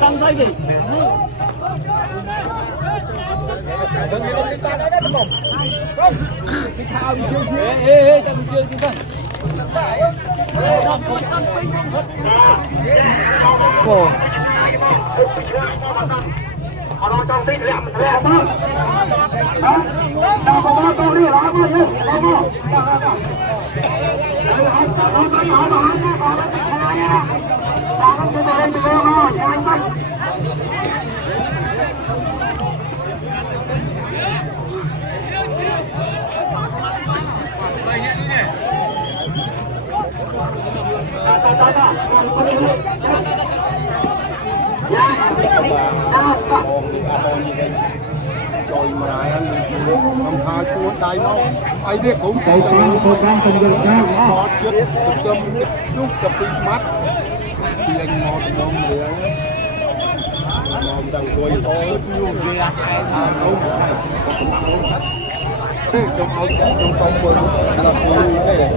Tăng thay gì? Rồi mà anh không tha chúa tay nó ai biết cũng sẽ có chết tập tâm lúc tập đi mắt thì anh ngọt ngon vậy ngon tầng quay to luôn ghê ai không trong áo trong sông quên là vui cái này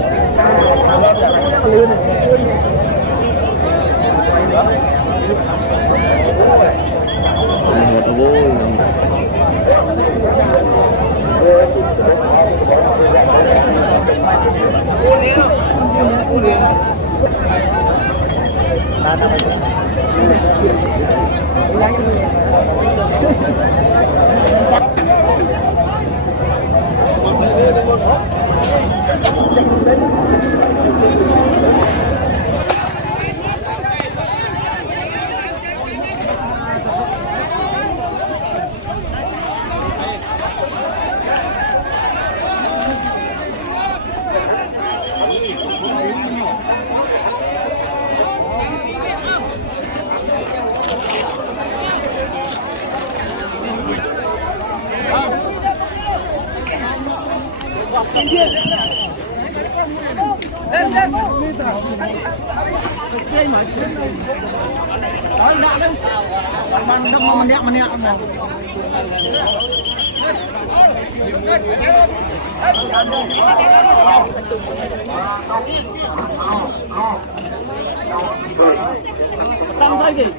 tăng thay gì?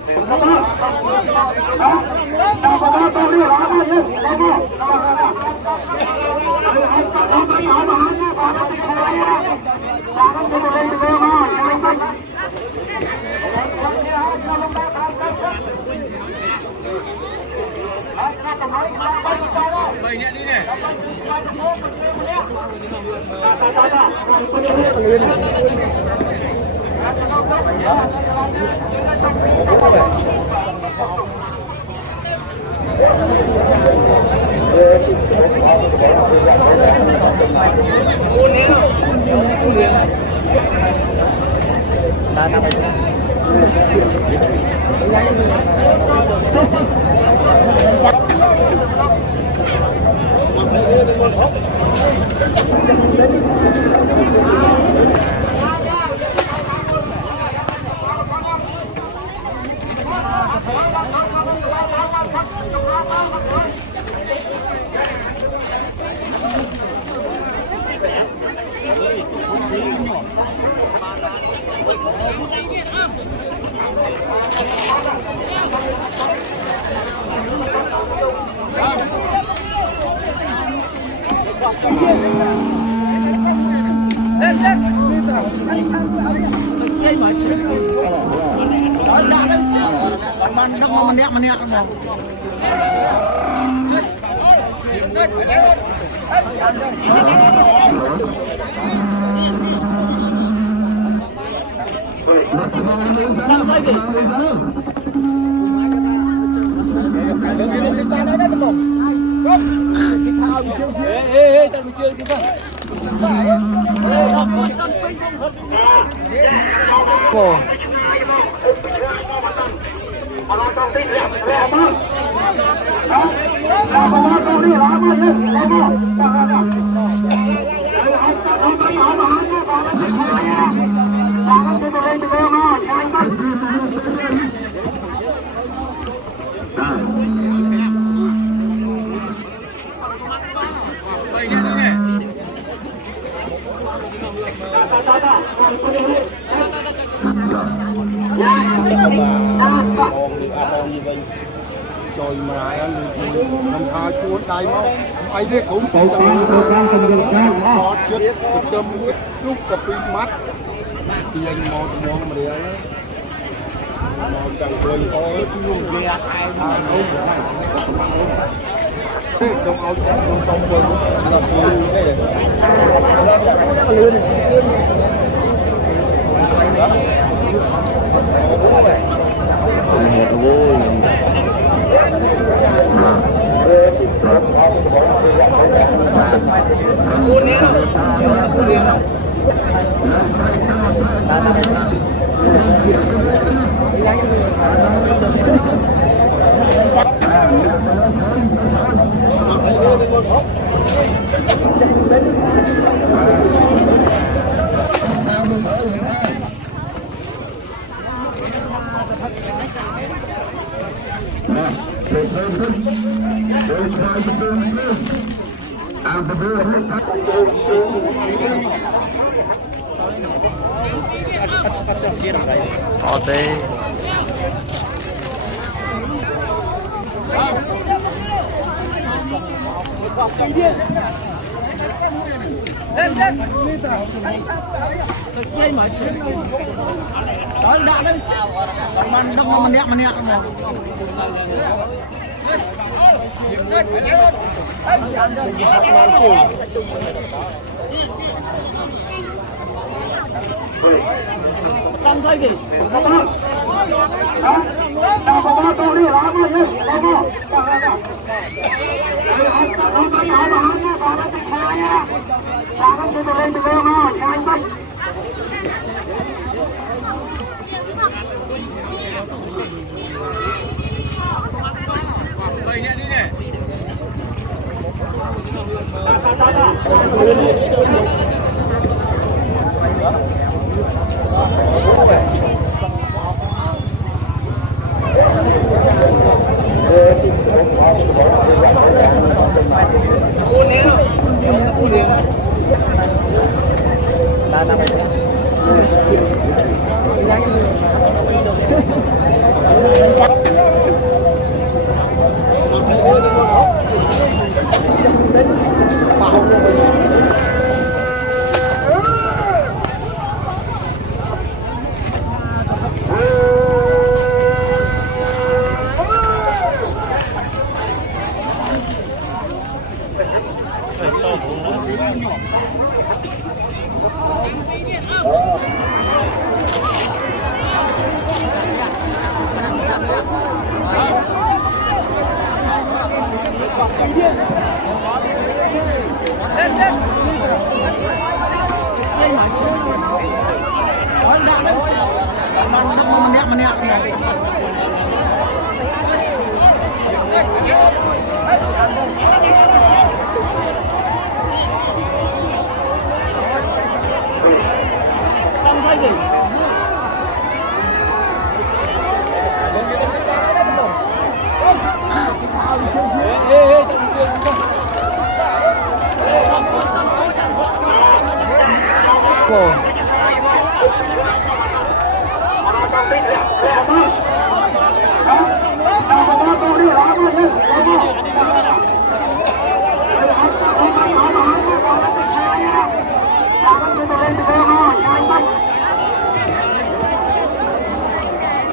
nó mà nẹt nó trời mà nằm thà chuột đầy máu ai biết cũng phải có chết tâm lúc tập đi mắt thì anh mò mò mà để mò chẳng quên có luôn về ai mà không áo trắng không quên là quên cái có tê nó mà nẹt nó Tâm thôi gì? Hãy subscribe cho kênh Ghiền Mì Gõ để không bỏ lỡ những video hấp dẫn.